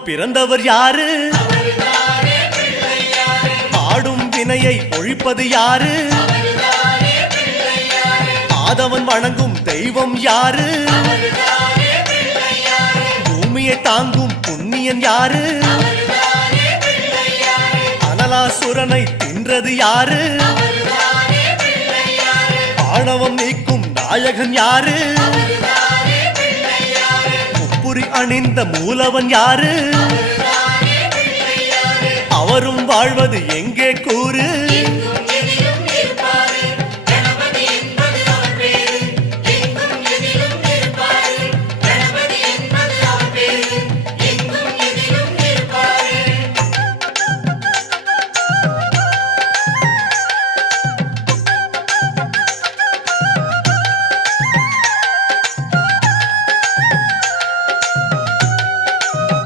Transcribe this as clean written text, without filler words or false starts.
பிறந்தவர் யாரு? ஆடும் வினையை ஒழிப்பது யாரு? ஆதவன் வணங்கும் தெய்வம் யாரு? பூமியை தாங்கும் புண்ணியன் யாரு? அனலாசுரனை தின்றது யாரு? ஆணவம் நீக்கும் நாயகன் யாரு? முப்புரி அணிந்த மூலவன் யாரு? அவரும் வாழ்வது எங்கே கூறு?